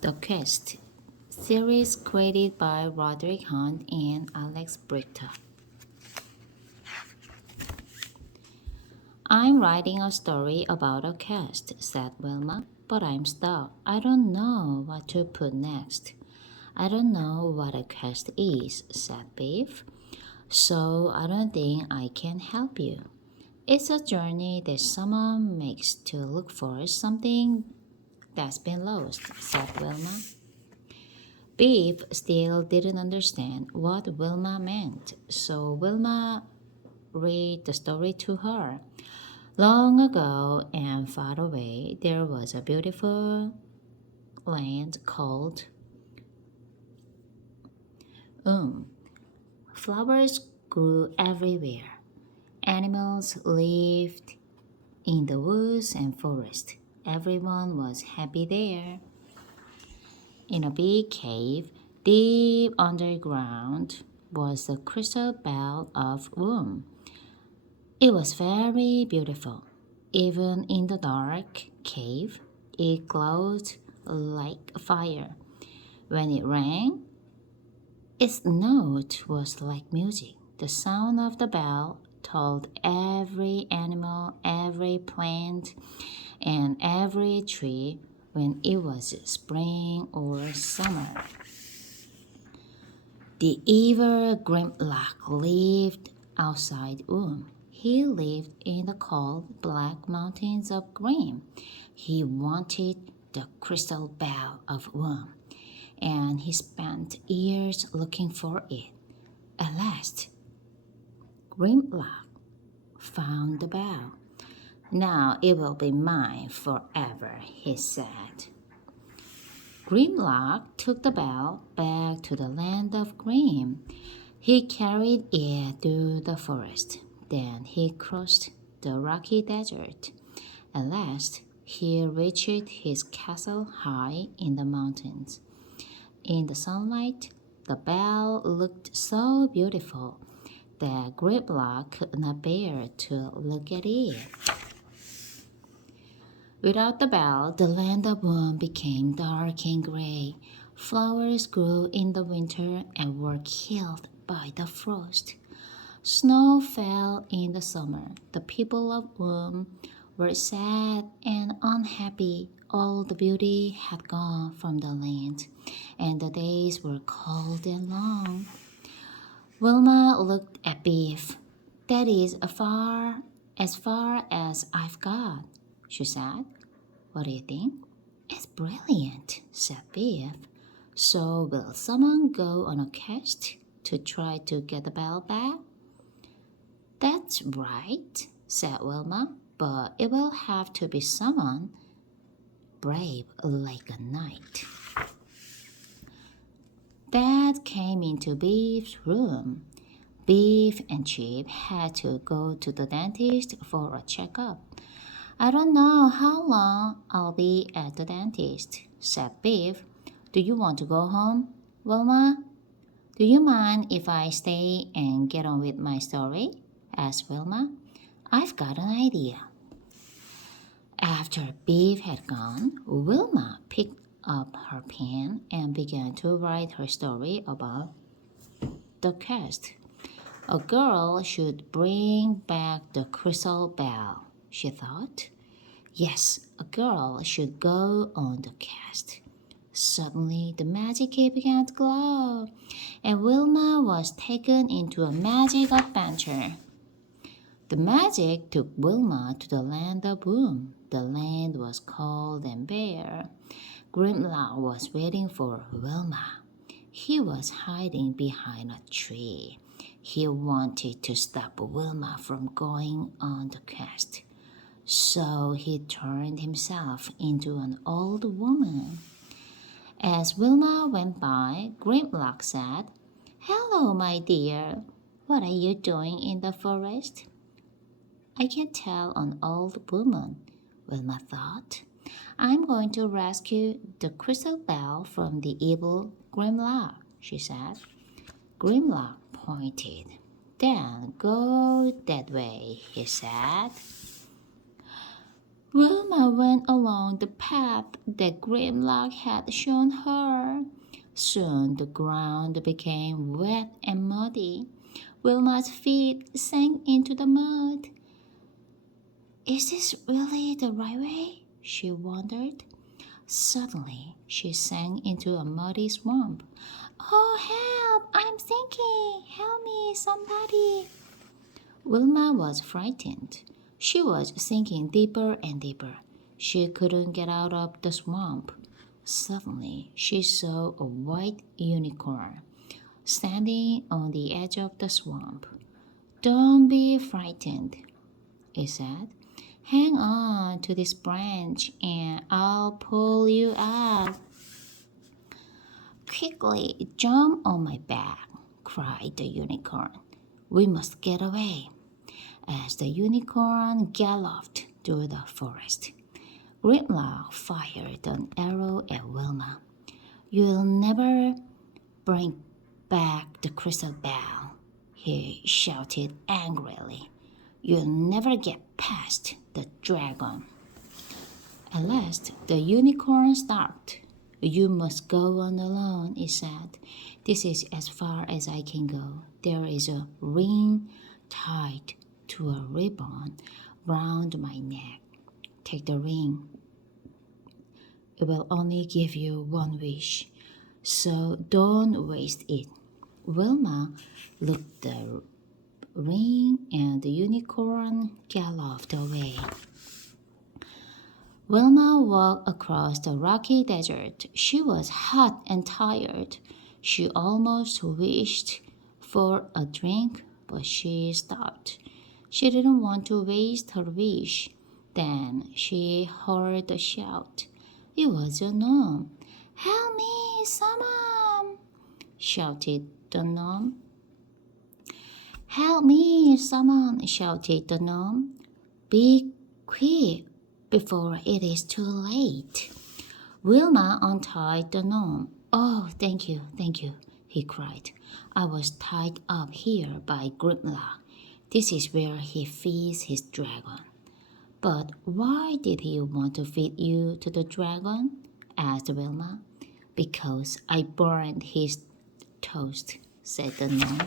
The Quest, series created by Roderick Hunt and Alex Britta. I'm writing a story about a quest, said Wilma, but I'm stuck. I don't know what to put next. I don't know what a quest is, said Beef, so I don't think I can help you. It's a journey that someone makes to look for something that's been lost, said Wilma. Beef still didn't understand what Wilma meant, so Wilma read the story to her. Long ago and far away, there was a beautiful land called Um. Flowers grew everywhere. Animals lived in the woods and forest. Everyone was happy there. In a big cave, deep underground, was the crystal bell of Womb. It was very beautiful. Even in the dark cave, it glowed like fire. When it rang, its note was like music. The sound of the bell told every animal, every plant, and every tree when it was spring or summer. The evil Grimlock lived outside Ulm. He lived in the cold black mountains of Grim. He wanted the crystal bell of Ulm, and he spent years looking for it. At last, Grimlock found the bell. Now it will be mine forever, he said. Grimlock took the bell back to the land of Grim. He carried it through the forest. Then he crossed the rocky desert. At last, he reached his castle high in the mountains. In the sunlight, the bell looked so beautiful that Grimlock could not bear to look at it. Without the bell, the land of Womb became dark and gray. Flowers grew in the winter and were killed by the frost. Snow fell in the summer. The people of Womb were sad and unhappy. All the beauty had gone from the land, and the days were cold and long. Wilma looked at Beef. That is as far as I've got, she said. What do you think? It's brilliant, said Beef. So will someone go on a quest to try to get the bell back? That's right, said Wilma, but it will have to be someone brave like a knight. Dad came into Beef's room. Beef and Chip had to go to the dentist for a checkup. I don't know how long I'll be at the dentist, said Beef. Do you want to go home, Wilma? Do you mind if I stay and get on with my story? Asked Wilma. I've got an idea. After Beef had gone, Wilma picked up her pen and began to write her story about the quest. A girl should bring back the crystal bell, she thought. Yes, a girl should go on the quest. Suddenly, the magic key began to glow, and Wilma was taken into a magic adventure. The magic took Wilma to the land of Boom. The land was cold and bare. Grimlock was waiting for Wilma. He was hiding behind a tree. He wanted to stop Wilma from going on the quest. So he turned himself into an old woman. As Wilma went by, Grimlock said, Hello, my dear. What are you doing in the forest? I can tell an old woman, Wilma thought. I'm going to rescue the crystal bell from the evil Grimlock, she said. Grimlock pointed. Then go that way, he said. Wilma went along the path that Grimlock had shown her. Soon the ground became wet and muddy. Wilma's feet sank into the mud. Is this really the right way? She wondered. Suddenly, she sank into a muddy swamp. Oh, help! I'm sinking! Help me, somebody! Wilma was frightened. She was sinking deeper and deeper. She couldn't get out of the swamp. Suddenly, she saw a white unicorn standing on the edge of the swamp. Don't be frightened, it said. Hang on to this branch and I'll pull you out. Quickly jump on my back, cried the unicorn. We must get away. As the unicorn galloped through the forest, Grimlock fired an arrow at Wilma. You'll never bring back the crystal bell, he shouted angrily. You'll never get past the dragon. At last, the unicorn stopped. You must go on alone, it said. This is as far as I can go. There is a ring tied to a ribbon round my neck. Take the ring. It will only give you one wish, so don't waste it. Wilma looked the ring and the unicorn galloped away. Wilma walked across the rocky desert. She was hot and tired. She almost wished for a drink, but she stopped. She didn't want to waste her wish. Then she heard a shout. It was a gnome. Help me, someone! Shouted the gnome. Help me, someone! Shouted the gnome. Be quick before it is too late. Wilma untied the gnome. Oh, thank you, he cried. I was tied up here by Grimlock. This is where he feeds his dragon. But why did he want to feed you to the dragon? Asked Wilma. Because I burned his toast, said the gnome.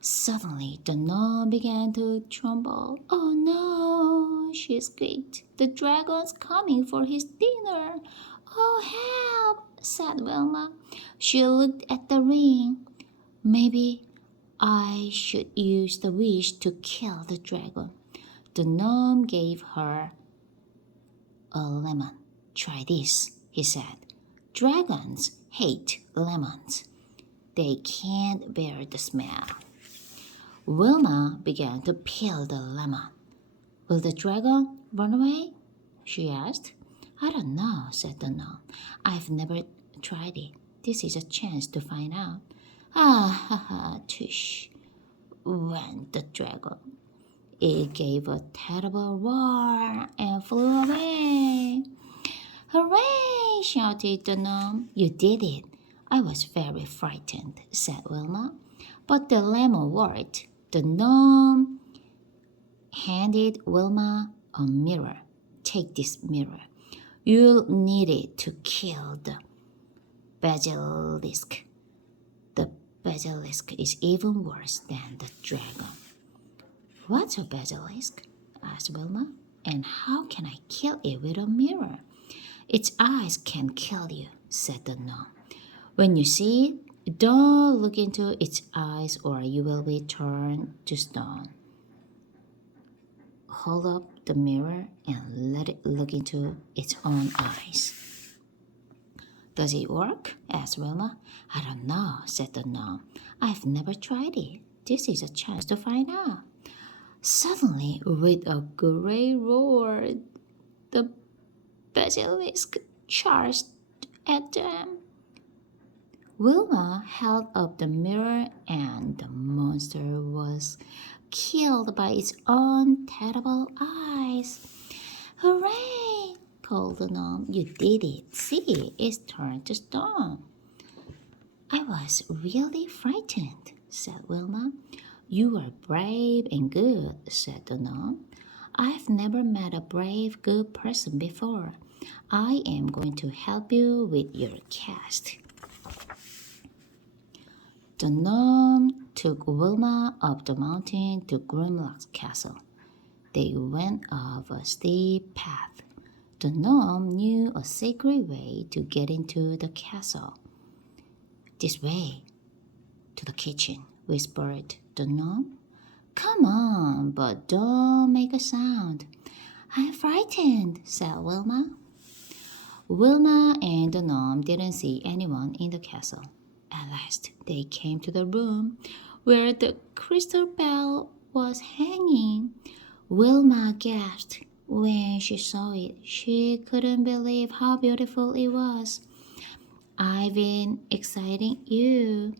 Suddenly, the gnome began to tremble. Oh no, she squeaked. The dragon's coming for his dinner. Oh, help, said Wilma. She looked at the ring. Maybe I should use the wish to kill the dragon. The gnome gave her a lemon. Try this, he said. Dragons hate lemons. They can't bear the smell. Wilma began to peel the lemon. Will the dragon run away? She asked. I don't know, said the gnome. I've never tried it. This is a chance to find out. Ah, ha, ha, tush, went the dragon. It gave a terrible roar and flew away. Hooray, shouted the gnome. You did it. I was very frightened, said Wilma. But the lemon worked. The gnome handed Wilma a mirror. Take this mirror. You'll need it to kill the basilisk. The basilisk is even worse than the dragon. What's a basilisk? Asked Wilma. And how can I kill it with a mirror? Its eyes can kill you, said the gnome. When you see it, don't look into its eyes or you will be turned to stone. Hold up the mirror and let it look into its own eyes. Does it work? Asked Wilma. I don't know, said the gnome. I've never tried it. This is a chance to find out. Suddenly, with a great roar, the basilisk charged at them. Wilma held up the mirror and the monster was killed by its own terrible eyes. Hooray! Called the gnome. You did it. See, it's turned to stone. I was really frightened, said Wilma. You were brave and good, said the gnome. I've never met a brave, good person before. I am going to help you with your quest. The gnome took Wilma up the mountain to Grimlock's castle. They went up a steep path. The gnome knew a secret way to get into the castle. This way, to the kitchen, whispered the gnome. Come on, but don't make a sound. I'm frightened, said Wilma. Wilma and the gnome didn't see anyone in the castle. At last, they came to the room where the crystal bell was hanging. Wilma gasped when she saw it. She couldn't believe how beautiful it was. I've been expecting you.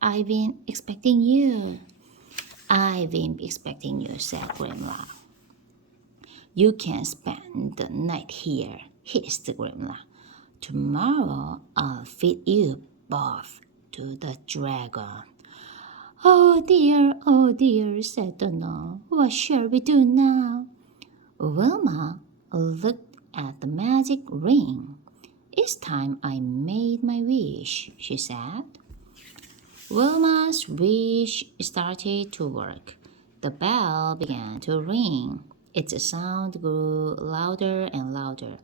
I've been expecting you. I've been expecting you, said Grimlock. You can spend the night here, hissed Grimlock. Tomorrow I'll feed you both to the dragon. Oh dear, said the gnome. What shall we do now? Wilma looked at the magic ring. It's time I made my wish, she said. Wilma's wish started to work. The bell began to ring. Its sound grew louder and louder.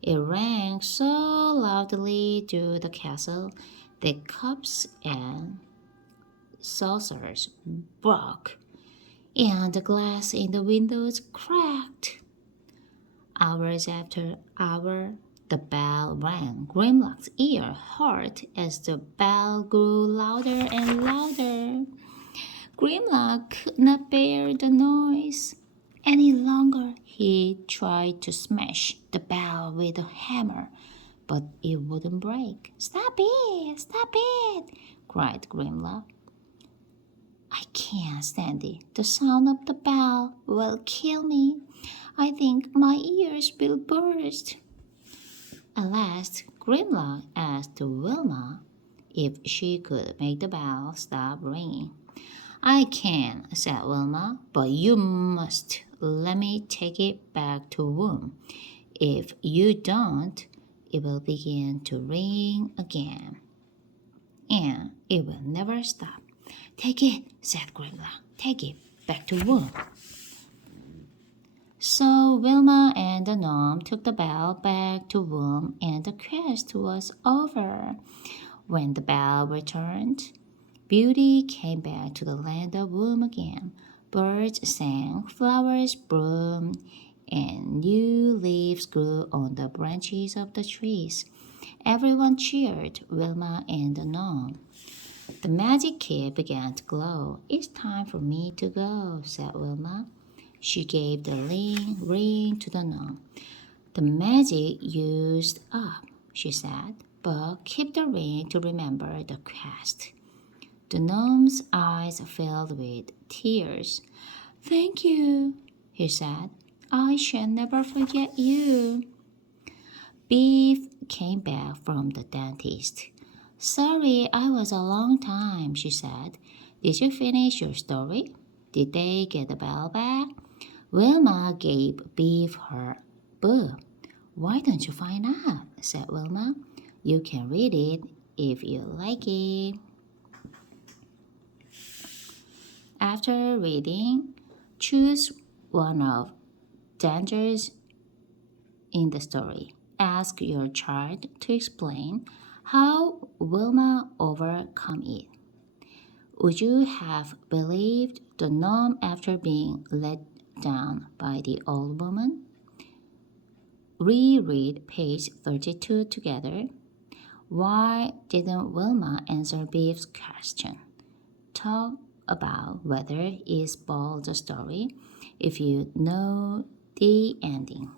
It rang so loudly through the castle that cups and saucers broke, and the glass in the windows cracked. Hours after hour, the bell rang. Grimlock's ear hurt as the bell grew louder and louder. Grimlock could not bear the noise any longer. He tried to smash the bell with a hammer, but it wouldn't break. Stop it, cried Grimlock. I can't stand it. The sound of the bell will kill me. I think my ears will burst. At last, Grimlock asked Wilma if she could make the bell stop ringing. I can, said Wilma, but you must let me take it back to Womb. If you don't, it will begin to ring again, and it will never stop. Take it, said Grimlock. Take it back to Womb. So Wilma and the gnome took the bell back to Womb, and the quest was over. When the bell returned, beauty came back to the land of Womb again. Birds sang, flowers bloomed, and new leaves grew on the branches of the trees. Everyone cheered Wilma and the gnome. The magic key began to glow. It's time for me to go, said Wilma. She gave the ring to the gnome. The magic used up, she said, but keep the ring to remember the quest. The gnome's eyes filled with tears. Thank you, he said. I shall never forget you. Beef came back from the dentist. Sorry, I was a long time, she said. Did you finish your story? Did they get the bell back? Wilma gave Beef her book. Why don't you find out? Said Wilma. You can read it if you like it. After reading, choose one of dangers in the story. Ask your child to explain how Wilma overcome it. Would you have believed the gnome after being let down by the old woman? Reread page 32 together. Why didn't Wilma answer Beef's question? Talk about whether it spoiled the story if you know the ending.